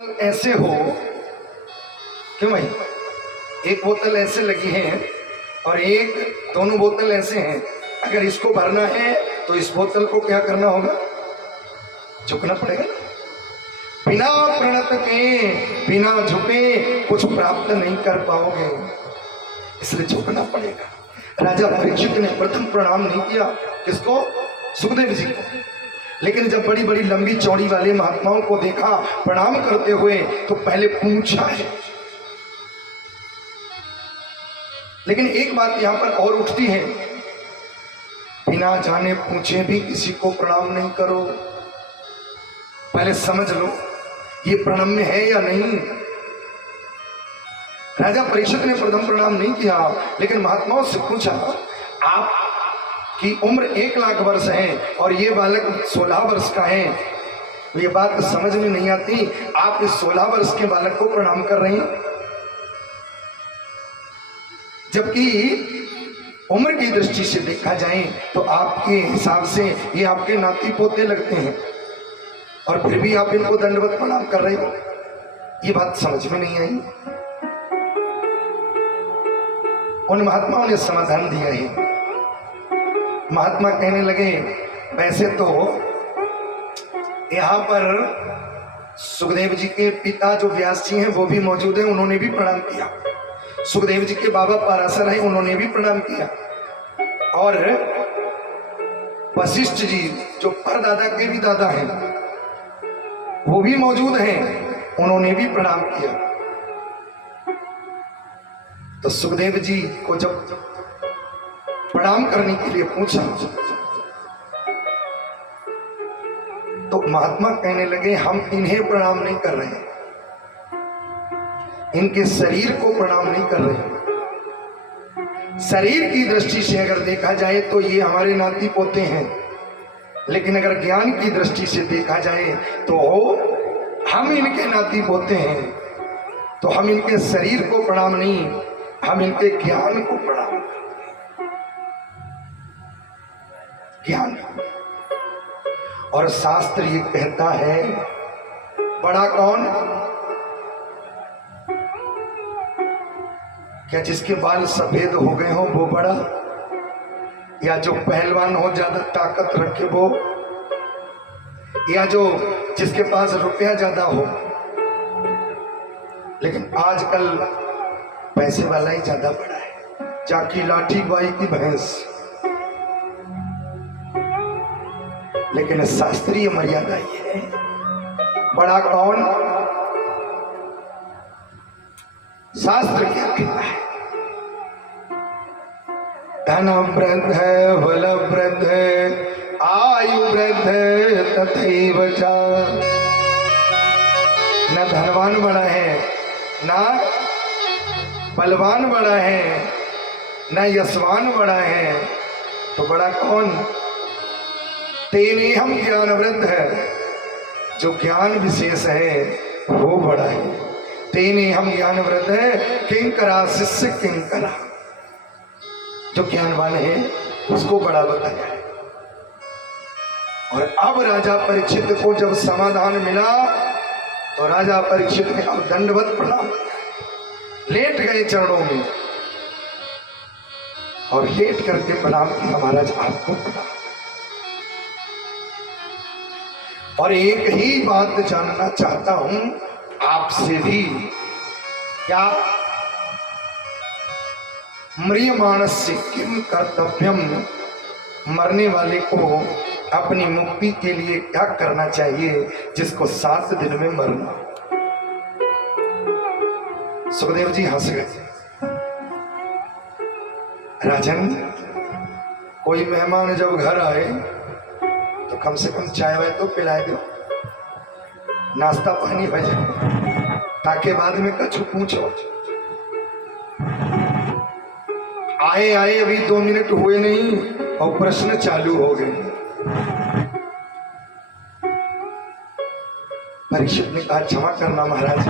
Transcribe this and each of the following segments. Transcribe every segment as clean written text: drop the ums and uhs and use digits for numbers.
ऐसे हो क्यों भाई, एक बोतल ऐसे लगी है और एक दोनों बोतल ऐसे हैं। अगर इसको भरना है तो इस बोतल को क्या करना होगा, झुकना पड़ेगा। बिना प्रणत के बिना झुके कुछ प्राप्त नहीं कर पाओगे, इसलिए झुकना पड़ेगा। राजा परीक्षित ने प्रथम प्रणाम नहीं किया, किसको? सुखदेव जी को। लेकिन जब बड़ी बड़ी लंबी चौड़ी वाले महात्माओं को देखा प्रणाम करते हुए तो पहले पूछा है। लेकिन एक बात यहां पर और उठती है, बिना जाने पूछे भी किसी को प्रणाम नहीं करो। पहले समझ लो ये प्रणम्य है या नहीं। राजा परीक्षित ने प्रथम प्रणाम नहीं किया, लेकिन महात्माओं से पूछा, आप की उम्र 1 लाख वर्ष है और ये बालक 16 वर्ष का है, तो ये बात समझ में नहीं आती, आप इस 16 वर्ष के बालक को प्रणाम कर रहे हैं, जबकि उम्र की दृष्टि से देखा जाए तो आपके हिसाब से ये आपके नाती पोते लगते हैं और फिर भी आप इनको दंडवत प्रणाम कर रहे हो। ये बात समझ में नहीं आई। उन महात्माओं ने समाधान दिया है। महात्मा कहने लगे, वैसे तो यहाँ पर सुखदेव जी के पिता जो व्यास जी हैं वो भी मौजूद हैं, उन्होंने भी प्रणाम किया। सुखदेव जी के बाबा पाराशर हैं, उन्होंने भी प्रणाम किया। और वशिष्ठ जी जो परदादा के भी दादा हैं वो भी मौजूद हैं, उन्होंने भी प्रणाम किया। तो सुखदेव जी को जब प्रणाम करने के लिए पूछा तो महात्मा कहने लगे, हम इन्हें प्रणाम नहीं कर रहे, इनके शरीर को प्रणाम नहीं कर रहे। शरीर की दृष्टि से अगर देखा जाए तो ये हमारे नाती पोते हैं, लेकिन अगर ज्ञान की दृष्टि से देखा जाए तो हम इनके नाती पोते हैं। तो हम इनके शरीर को प्रणाम नहीं, हम इनके ज्ञान को प्रणाम करते। ज्ञान और शास्त्र ये कहता है, बड़ा कौन? क्या जिसके बाल सफेद हो गए हो वो बड़ा, या जो पहलवान हो, ज्यादा ताकत रखे वो, या जो जिसके पास रुपया ज्यादा हो? लेकिन आजकल पैसे वाला ही ज्यादा बड़ा है, जाकी लाठी बाई की भैंस। लेकिन शास्त्रीय मर्यादा ये है, बड़ा कौन? शास्त्र क्या कहता है? धन वृद्ध है, बल वृद्ध है, आयु वृद्ध है, तथैव च। न धनवान बड़ा है, ना बलवान बड़ा है, न यशवान बड़ा है, तो बड़ा कौन? तेने हम ज्ञान वृद्ध है, जो ज्ञान विशेष है वो बड़ा है। तेने हम ज्ञान वृद्ध है, किंकरा शिष्य किंकरा, जो ज्ञानवान है उसको बड़ा बताया है। और अब राजा परीक्षित को जब समाधान मिला तो राजा परीक्षित ने अब दंडवत प्रणाम, लेट गए चरणों में और लेट करके प्रणाम किया, महाराज आपको प्रणाम। और एक ही बात जानना चाहता हूं आपसे भी, क्या म्रियमाणस्य किम कर्तव्यम, मरने वाले को अपनी मुक्ति के लिए क्या करना चाहिए जिसको 7 दिन में मरना? सुखदेव जी हंस गए। राजन, कोई मेहमान जब घर आए तो कम से कम चाय वाय तो पिलाए दो, नाश्ता पानी हो जाए, ताकि बाद में कछु पूछो। आए आए अभी 2 मिनट हुए नहीं और प्रश्न चालू हो गए। परीक्षित ने कहा, क्षमा करना महाराज,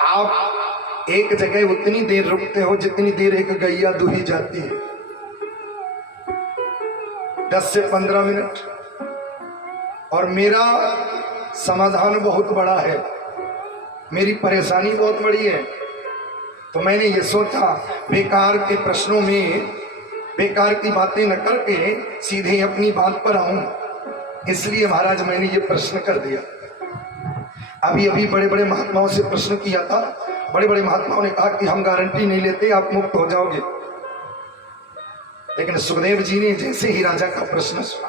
आप एक जगह उतनी देर रुकते हो जितनी देर एक गैया दूही जाती है, 10 से 15 मिनट, और मेरा समाधान बहुत बड़ा है, मेरी परेशानी बहुत बड़ी है। तो मैंने ये सोचा बेकार के प्रश्नों में बेकार की बातें न करके सीधे अपनी बात पर आऊं, इसलिए महाराज मैंने ये प्रश्न कर दिया। अभी अभी बड़े बड़े महात्माओं से प्रश्न किया था, बड़े बड़े महात्माओं ने कहा कि हम गारंटी नहीं लेते, आप मुक्त हो जाओगे। लेकिन सुखदेव जी ने जैसे ही राजा का प्रश्न सुना,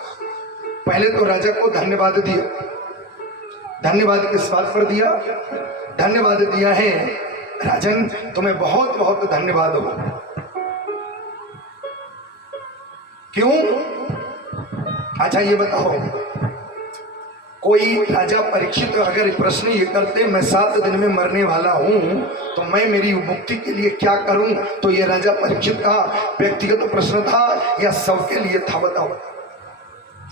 पहले तो राजा को धन्यवाद दिया। धन्यवाद किस बात पर दिया? धन्यवाद दिया है, राजन तुम्हें बहुत बहुत धन्यवाद हो। क्यों? अच्छा ये बताओ, कोई राजा परीक्षित अगर प्रश्न ये करते मैं 7 दिन में मरने वाला हूं तो मैं मेरी मुक्ति के लिए क्या करूं, तो ये राजा परीक्षित का व्यक्तिगत प्रश्न था या सबके लिए था? बताओ,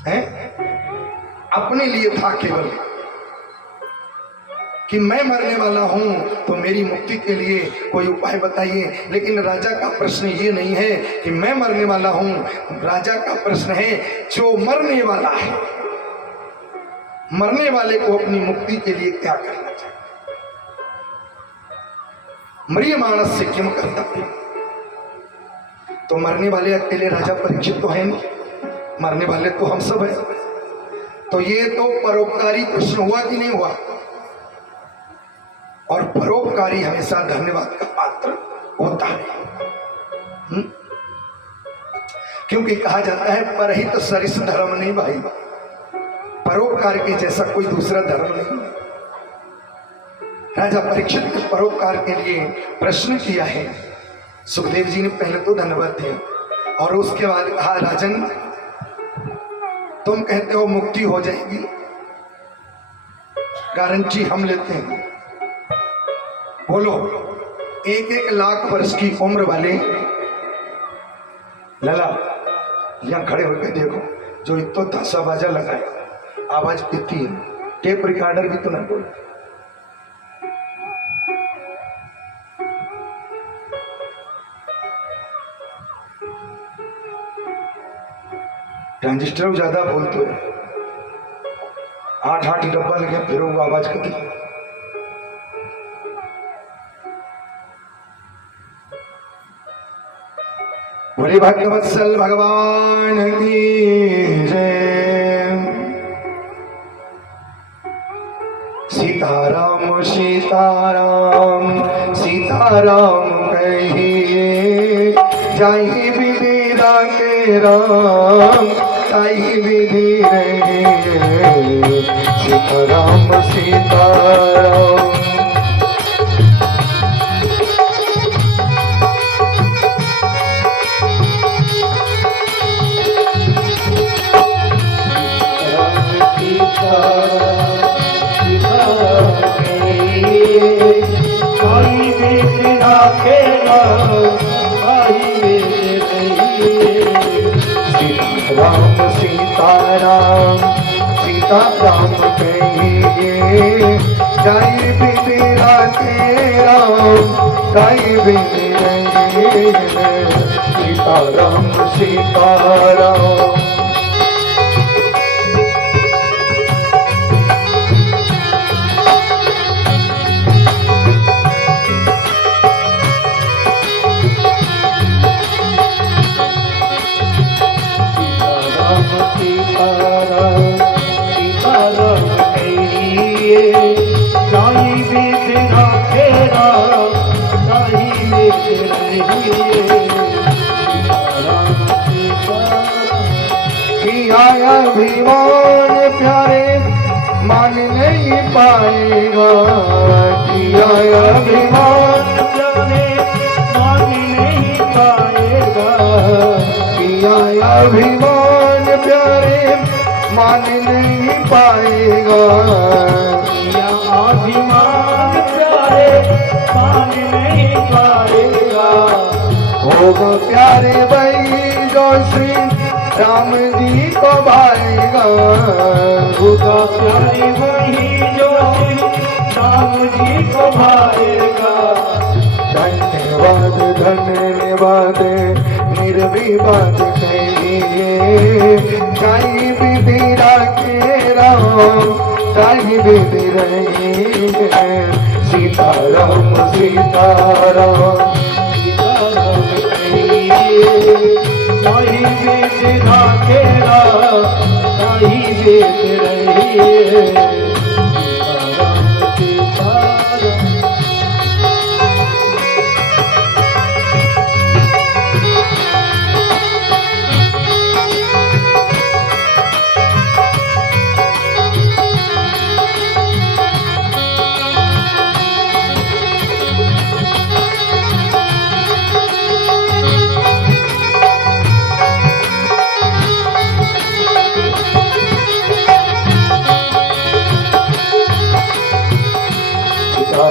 हैं? अपने लिए था केवल कि मैं मरने वाला हूं तो मेरी मुक्ति के लिए कोई उपाय बताइए। लेकिन राजा का प्रश्न ये नहीं है कि मैं मरने वाला हूं, राजा का प्रश्न है जो मरने वाला है, मरने वाले को अपनी मुक्ति के लिए क्या करना चाहिए। म्रियमाणस्य से किम कर्तव्य। तो मरने वाले अकेले राजा परीक्षित तो है नहीं, मरने वाले तो हम सब है। तो ये तो परोपकारी प्रश्न हुआ कि नहीं हुआ? और परोपकारी हमेशा धन्यवाद का पात्र होता है। क्योंकि कहा जाता है परहित सरिस धर्म नहीं भाई, परोपकार के जैसा कोई दूसरा धर्म नहीं। राजा परीक्षित ने परोपकार के लिए प्रश्न किया है। सुखदेव जी ने पहले तो धन्यवाद दिया और उसके बाद कहा राजन तुम कहते हो मुक्ति हो जाएगी, गारंटी हम लेते हैं। बोलो 1-1 लाख वर्ष की उम्र वाले लला यहां खड़े होकर देखो, जो इतना धासा बाजा लगाए आवाज कितनी है, टेप रिकॉर्डर भी तो ना बोल। ट्रांजिस्टर ज्यादा बोलते हो, 8-8 डब्बा लगे फिर वो आवाज कितनी। बोले भक्तवत्सल भगवान की जय। सीताराम सीताराम सीताराम कहिए, जाहि विधि राखे राम ताहि विधि रहे। सीताराम सीताराम। सीताराम सीताराम सीताराम कहिए, जाहि विधि राखे राम ताहि विधि रहे। सीताराम सीताराम। आया अभिमान प्यारे मान नहीं पाएगा, आया अभिमान प्यारे मान नहीं पाएगा। आया अभिमान प्यारे मान नहीं पाएगा, अभिमान प्यारे मान नहीं पाएगा। होगा प्यारे भाई जो श्री राम जी को भाएगा, होगा प्यारे वही जो श्री राम जी को भाएगा। धन्यवाद धन्यवाद निर्विवाद कहिए, जाहि विधि राखे राम ताही देते रहे। सीताराम सीताराम सीताराम कहिए ताही बेच राखेला ताही बेच रहिए सीताराम सीताराम।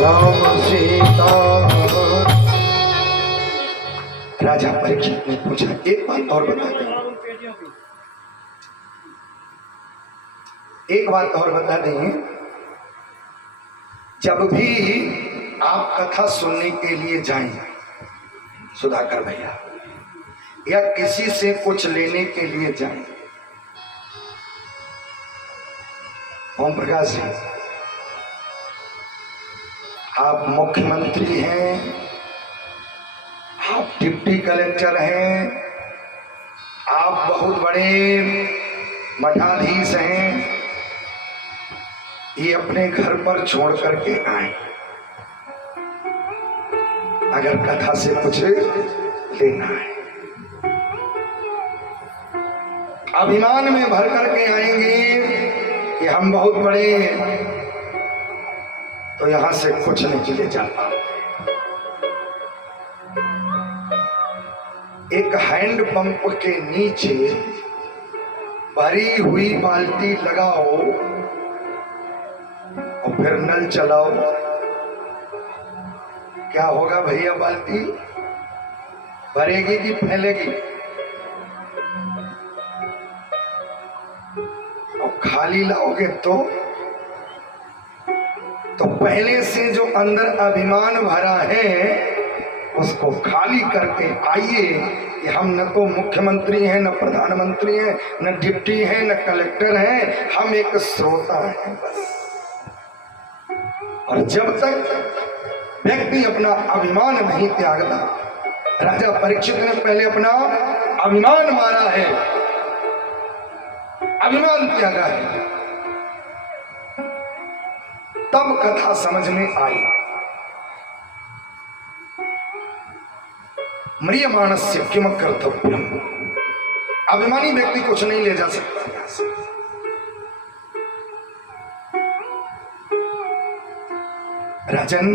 राम सीता। राजा परीक्षित ने पूछा, एक बात और बता दें, एक बात और बता दें, जब भी आप कथा सुनने के लिए जाएं सुधाकर भैया, या किसी से कुछ लेने के लिए जाएं, ओम प्रकाश जी, आप मुख्यमंत्री हैं, आप डिप्टी कलेक्टर हैं, आप बहुत बड़े मठाधीश हैं, ये अपने घर पर छोड़ करके आए अगर कथा से कुछ लेना है। अभिमान में भर करके आएंगे कि हम बहुत बड़े, तो यहां से कुछ नहीं ले जाता। एक हैंड पंप के नीचे भरी हुई बाल्टी लगाओ और फिर नल चलाओ, क्या होगा भैया? बाल्टी भरेगी कि फैलेगी? और खाली लाओगे तो पहले से जो अंदर अभिमान भरा है उसको खाली करके आइए कि हम न तो मुख्यमंत्री हैं, न प्रधानमंत्री हैं, न डिप्टी हैं, न कलेक्टर हैं, हम एक श्रोता हैं बस। और जब तक व्यक्ति अपना अभिमान नहीं त्यागता, राजा परीक्षित ने पहले अपना अभिमान मारा है, अभिमान त्यागा है, तब कथा समझ में आई। म्रियमाणस्य किम कर्तव्यम, अभिमानी व्यक्ति कुछ नहीं ले जा सकता यहां से। राजन,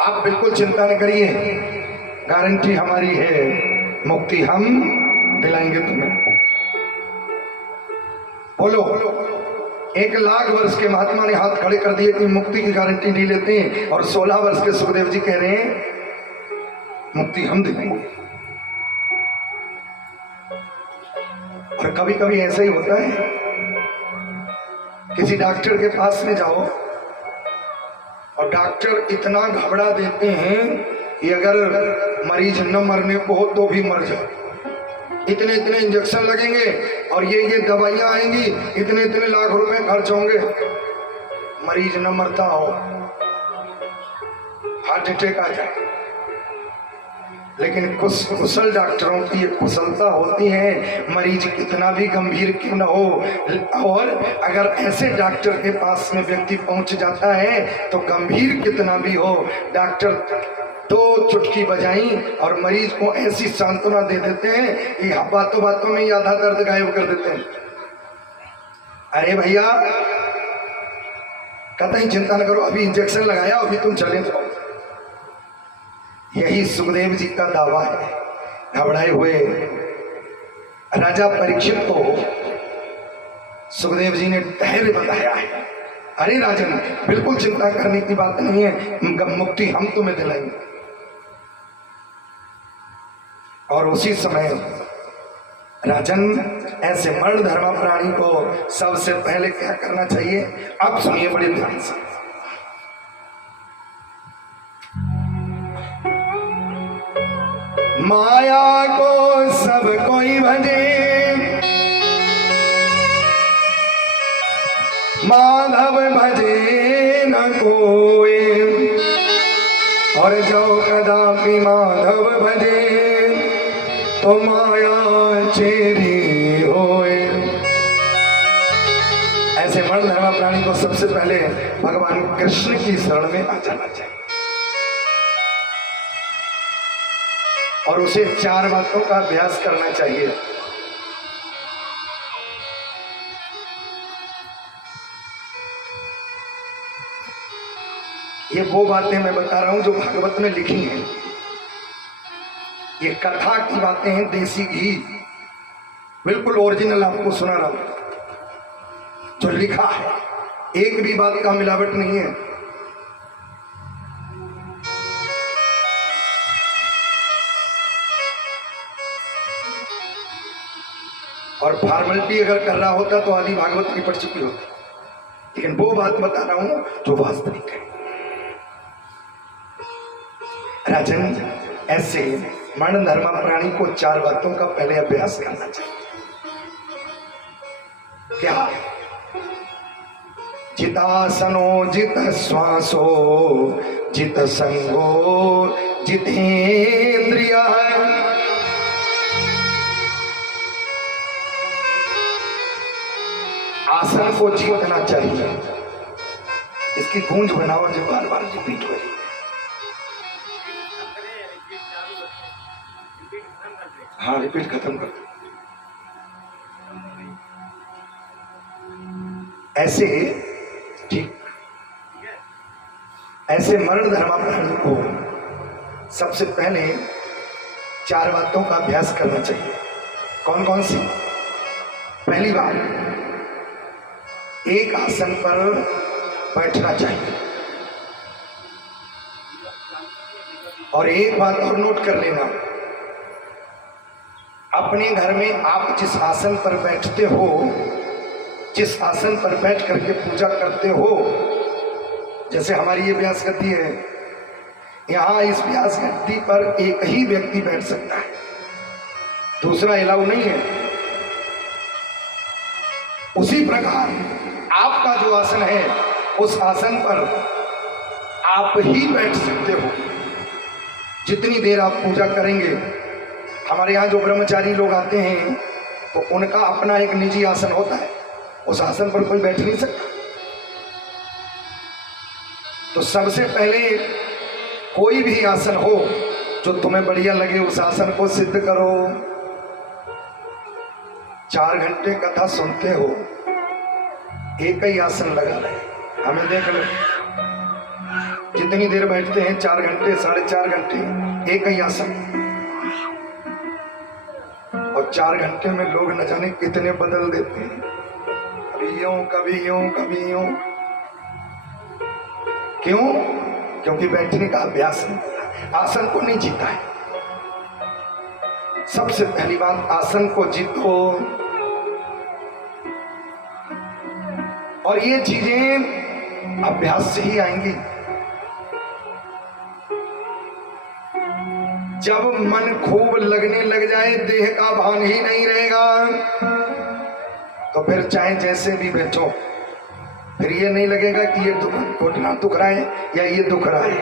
आप बिल्कुल चिंता न करिए, गारंटी हमारी है, मुक्ति हम दिलाएंगे तुम्हें। बोलो, 1,00,000 वर्ष के महात्मा ने हाथ खड़े कर दिए कि मुक्ति की गारंटी नहीं लेते, और 16 वर्ष के सुखदेव जी कह रहे हैं मुक्ति हम दिलाएंगे। और कभी कभी ऐसा ही होता है, किसी डॉक्टर के पास में जाओ और डॉक्टर इतना घबरा देते हैं कि अगर मरीज न मरने को हो तो भी मर जाए, इतने इतने इंजेक्शन लगेंगे और ये दवाइयां आएंगी, इतने इतने लाख रुपए खर्च होंगे, मरीज न मरता हो, हार्ट अटैक आ जाए। लेकिन कुशल डॉक्टरों की ये कुशलता होती है, मरीज कितना भी गंभीर क्यों न हो, और अगर ऐसे डॉक्टर के पास में व्यक्ति पहुंच जाता है तो गंभीर कितना भी हो, डॉक्टर तो चुटकी बजाई और मरीज को ऐसी सांत्वना दे देते हैं कि बातों बातों में ही आधा दर्द गायब कर देते हैं। अरे भैया, कतई चिंता न करो, अभी इंजेक्शन लगाया, अभी तुम चले जाओ। यही सुखदेव जी का दावा है। घबराए हुए राजा परीक्षित को सुखदेव जी ने धैर्य बताया है। अरे राजन, बिल्कुल चिंता करने की बात नहीं है, मुक्ति हम तुम्हें दिलाएंगे। और उसी समय राजन, ऐसे मर्ण धर्म प्राणी को सबसे पहले क्या करना चाहिए, आप सुनिए बड़े ध्यान से। माया को सब कोई भजे, माधव भजे न कोई, और जो कदापि माधव भजे तो माया चेरी होए। ऐसे मर्द धर्मा प्राणी को सबसे पहले भगवान कृष्ण की शरण में आ जाना चाहिए और उसे 4 बातों का अभ्यास करना चाहिए। ये वो बातें मैं बता रहा हूं जो भागवत में लिखी हैं। ये कथा की बातें हैं, देसी घी, बिल्कुल ओरिजिनल आपको सुना रहा हूं जो लिखा है, एक भी बात का मिलावट नहीं है। और फॉर्मेलिटी अगर कर रहा होता तो आदि भागवत की पढ़ चुकी होती, लेकिन वो बात बता रहा हूं जो वास्तविक है। राजन, ऐसे मरण धर्मा प्राणी को 4 बातों का पहले अभ्यास करना चाहिए। क्या? जितासनो जित श्वासो जित संगो जितेंद्रिय। आसन को जीतना चाहिए। इसकी गूंज बनाओ जो बार बार रिपीट हो रही है। हाँ, रिपीट खत्म कर दो। ऐसे ठीक, ऐसे मरण धर्मा प्राणी को सबसे पहले 4 बातों का अभ्यास करना चाहिए। कौन कौन सी? पहली बात, एक आसन पर बैठना चाहिए। और एक बात और नोट कर लेना, अपने घर में आप जिस आसन पर बैठते हो, जिस आसन पर बैठ करके पूजा करते हो, जैसे हमारी ये व्यास गद्दी है, यहाँ इस व्यास गद्दी पर एक ही व्यक्ति बैठ सकता है, दूसरा अलाउ नहीं है। उसी प्रकार आपका जो आसन है, उस आसन पर आप ही बैठ सकते हो जितनी देर आप पूजा करेंगे। हमारे यहाँ जो ब्रह्मचारी लोग आते हैं तो उनका अपना एक निजी आसन होता है, उस आसन पर कोई बैठ नहीं सकता। तो सबसे पहले कोई भी आसन हो जो तुम्हें बढ़िया लगे, उस आसन को सिद्ध करो। 4 घंटे कथा सुनते हो, एक ही आसन लगा रहे, हमें देख लो जितनी देर बैठते हैं, 4 घंटे 4.5 घंटे एक ही आसन, और 4 घंटे में लोग न जाने कितने बदल देते हैं, कभी यूं कभी यूं कभी यूं। क्यों? क्योंकि बैठने का अभ्यास नहीं, आसन को नहीं जीता है। सबसे पहली बात, आसन को जीतो। और ये चीजें अभ्यास से ही आएंगी। जब मन खूब लगने लग जाए, देह का भान ही नहीं रहेगा, तो फिर चाहे जैसे भी बैठो, फिर ये नहीं लगेगा कि ये घुटना दुख रहा है या ये दुख रहा है।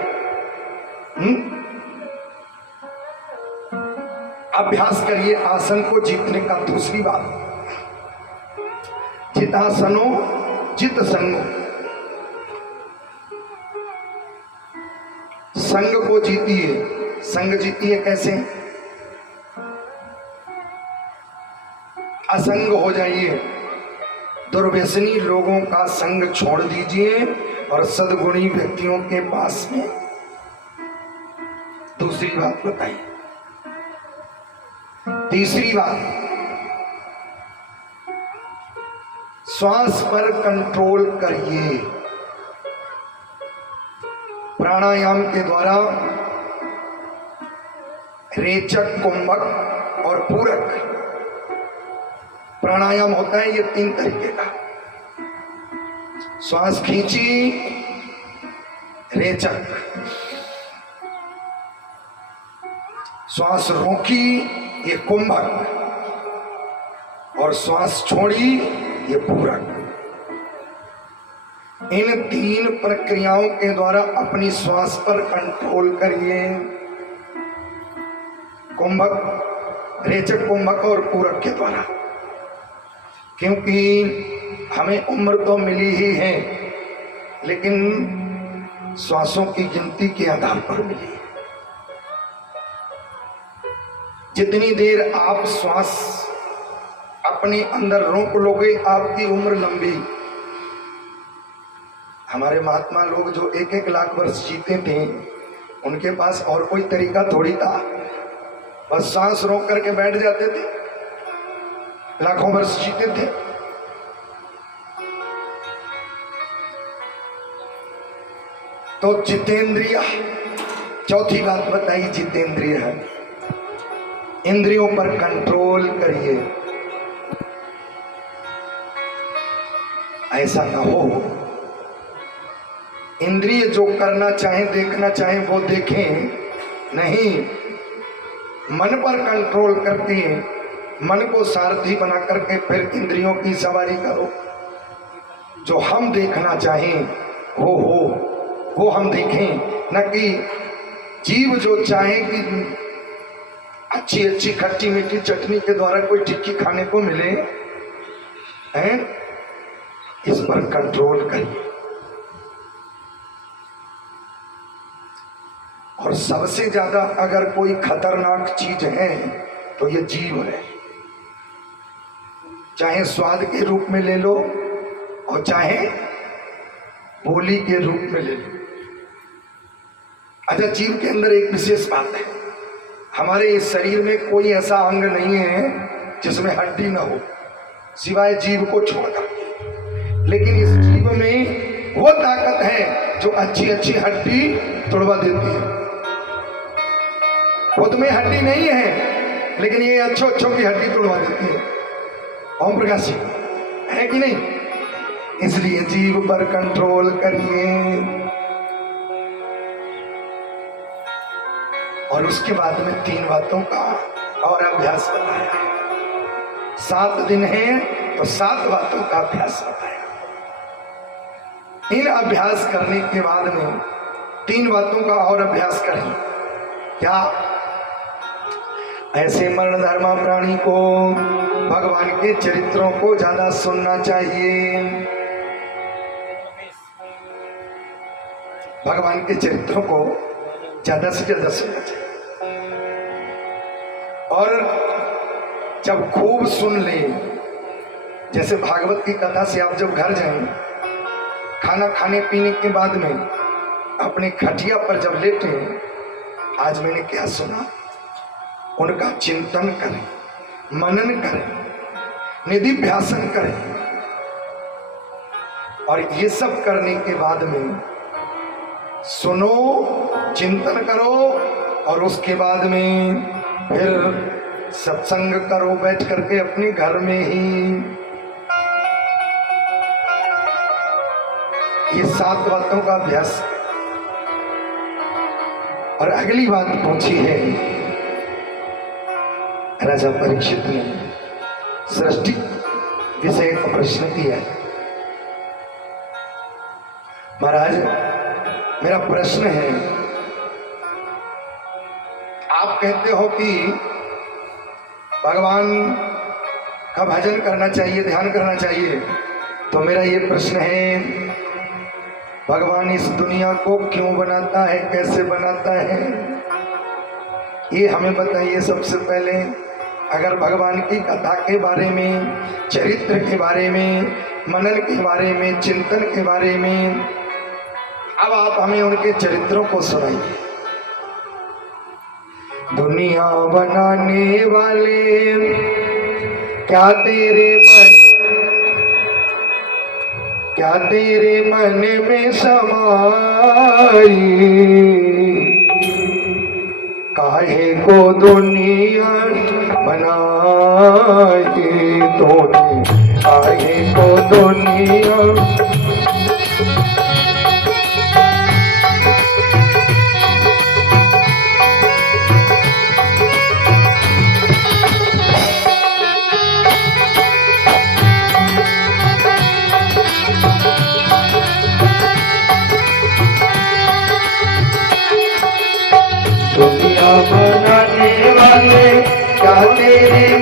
अभ्यास करिए आसन को जीतने का। दूसरी बात, जितासनो जित संगो, संग को जीतिए। संग जीतिए कैसे? असंग हो जाइए, दुर्व्यसनी लोगों का संग छोड़ दीजिए और सद्गुणी व्यक्तियों के पास में। दूसरी बात बताइए। तीसरी बात, श्वास पर कंट्रोल करिए। प्राणायाम के द्वारा रेचक, कुंभक और पूरक प्राणायाम होता है। ये 3 तरीके का, श्वास खींची, रेचक, श्वास रोकी, ये कुंभक, और श्वास छोड़ी, ये पूरक। इन 3 प्रक्रियाओं के द्वारा अपनी श्वास पर कंट्रोल करिए। कुंभक, रेचक कुंभक और पूरक के द्वारा, क्योंकि हमें उम्र तो मिली ही है लेकिन श्वासों की गिनती के आधार पर मिली है। जितनी देर आप श्वास अपने अंदर रोक लोगे आपकी उम्र लंबी। हमारे महात्मा लोग जो 1-1 लाख वर्ष जीते थे उनके पास और कोई तरीका थोड़ी था, बस सांस रोक करके बैठ जाते थे, लाखों वर्ष जीते थे। तो जितेंद्रिय, चौथी बात बताई जितेंद्रिय है, इंद्रियों पर कंट्रोल करिए। ऐसा ना हो इंद्रिय जो करना चाहे देखना चाहे वो देखें, नहीं, मन पर कंट्रोल करके मन को सारथी बना करके फिर इंद्रियों की सवारी करो। जो हम देखना चाहें वो हम देखें, न कि जीव जो चाहे कि अच्छी अच्छी खट्टी मीठी चटनी के द्वारा कोई टिक्की खाने को मिले, हैं? इस पर कंट्रोल करिए। और सबसे ज्यादा अगर कोई खतरनाक चीज है तो ये जीव है। चाहे स्वाद के रूप में ले लो और चाहे बोली के रूप में ले लो। अच्छा, जीव के अंदर एक विशेष बात है, हमारे इस शरीर में कोई ऐसा अंग नहीं है जिसमें हड्डी ना हो, सिवाय जीव को छोड़कर। लेकिन इस जीव में वो ताकत है जो अच्छी अच्छी हड्डी तोड़वा देती है। खुद में हड्डी नहीं है लेकिन ये अच्छों अच्छों की हड्डी तोड़वा देती है। ओम प्रकाश जी, है कि नहीं? इसलिए जीव पर कंट्रोल करिए। और उसके बाद में 3 बातों का और अभ्यास बताया है। 7 दिन है तो 7 बातों का अभ्यास बताया। इन अभ्यास करने के बाद में 3 बातों का और अभ्यास करें। क्या? ऐसे मरण धर्मा प्राणी को भगवान के चरित्रों को ज्यादा सुनना चाहिए। भगवान के चरित्रों को ज्यादा से ज्यादा सुनना चाहिए। और जब खूब सुन ले, जैसे भागवत की कथा से आप जब घर जाएं, खाना खाने पीने के बाद में अपने खटिया पर जब लेटे, आज मैंने क्या सुना, उनका चिंतन करें, मनन करें, निधिध्यासन करें। और ये सब करने के बाद में सुनो, चिंतन करो और उसके बाद में फिर सत्संग करो बैठ करके अपने घर में ही। ये 7 बातों का अभ्यास। और अगली बात पूछी है राजा परीक्षित ने, सृष्टि विषय का प्रश्न किया। महाराज, मेरा प्रश्न है, आप कहते हो कि भगवान का भजन करना चाहिए, ध्यान करना चाहिए, तो मेरा ये प्रश्न है, भगवान इस दुनिया को क्यों बनाता है, कैसे बनाता है, ये हमें बताइए सबसे पहले। अगर भगवान की कथा के बारे में, चरित्र के बारे में, मनन के बारे में, चिंतन के बारे में, अब आप हमें उनके चरित्रों को सुनाइए। दुनिया बनाने वाले क्या तेरे मन में समाई, काहे को दुनिया बनाई तूने, काहे को दुनिया।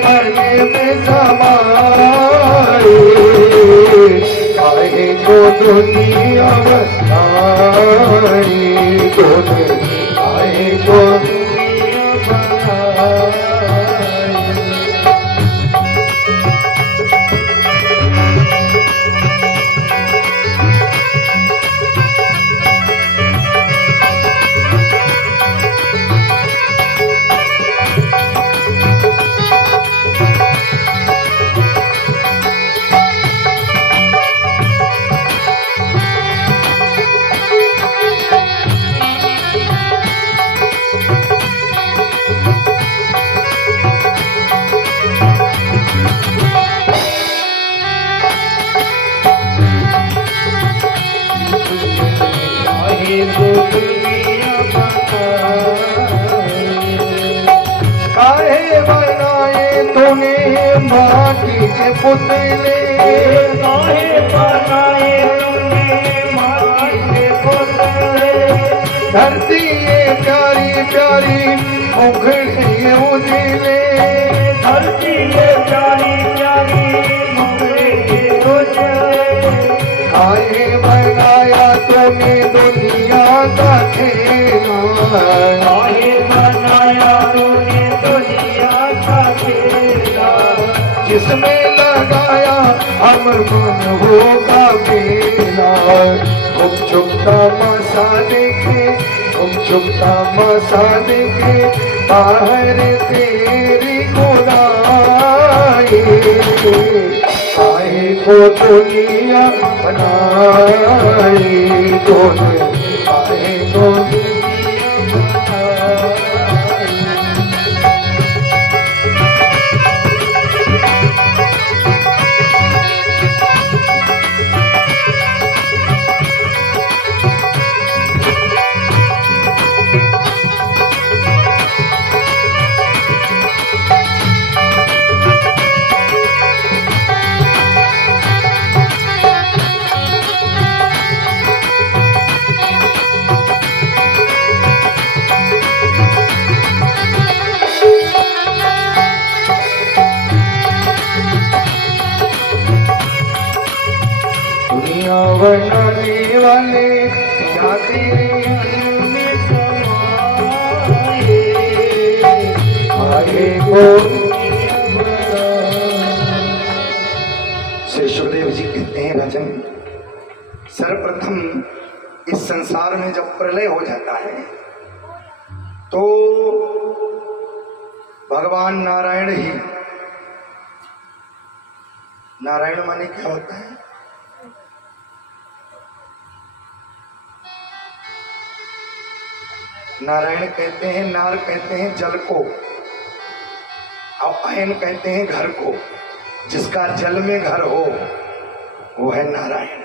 मन में समाए, काहे को दुनिया बनाई, तूने काहे को दुनिया बनाई। काहे बनाए तूने माटी के पुतले, काहे बनाए तूने माटी के पुतले, धरती ये प्यारी प्यारी मुखड़े ये उजले, धरती ये प्यारी प्यारी मुखड़े ये उजले। काहे बनाया तूने दुनिया का खेला, काहे बनाया तूने दुनिया का खेला, जिसमें लगाया अमर मन होगा मेला। गुम चुपता मसा देखे, गुम चुपता मसा देखे, बाहर तेरी खुदाई, काहे को दुनिया बनाई, तूने काहे को दुनिया बनाई। दुनिया बनाने वाले क्या तेरे अंग में समाए, काहे को दुनिया बनाई। श्री सुखदेव जी कहते हैं राजन, सर्वप्रथम इस संसार में जब प्रलय हो जाता है तो भगवान नारायण ही, नारायण माने क्या होता है? नारायण कहते हैं, नार कहते हैं जल को, और आयन कहते हैं घर को। जिसका जल में घर हो वो है नारायण।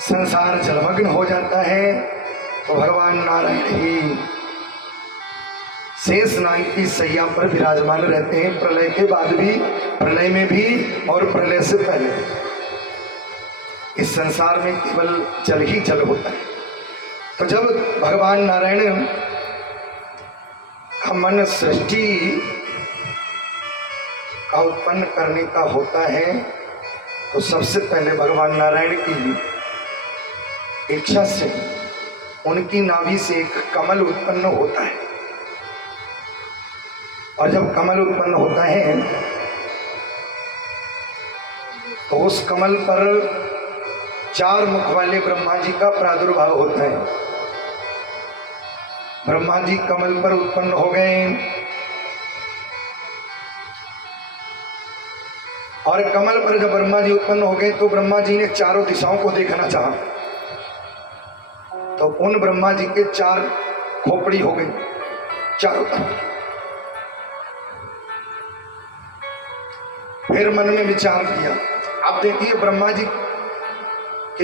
संसार जलमग्न हो जाता है तो भगवान नारायण ही शेष नाग की सैया पर विराजमान रहते हैं, प्रलय के बाद भी, प्रलय में भी और प्रलय से पहले। इस संसार में केवल जल ही जल होता है। तो जब भगवान नारायण का मन सृष्टि का उत्पन्न करने का होता है तो सबसे पहले भगवान नारायण की इच्छा से उनकी नाभि से एक कमल उत्पन्न होता है। और जब कमल उत्पन्न होता है तो उस कमल पर 4 मुख वाले ब्रह्मा जी का प्रादुर्भाव होता है। ब्रह्मा जी कमल पर उत्पन्न हो गए और कमल पर जब ब्रह्मा जी उत्पन्न हो गए तो ब्रह्मा जी ने चारों दिशाओं को देखना चाहा, तो उन ब्रह्मा जी के 4 खोपड़ी हो गई चारों तरफ। फिर मन में विचार किया। अब देखिए ब्रह्मा जी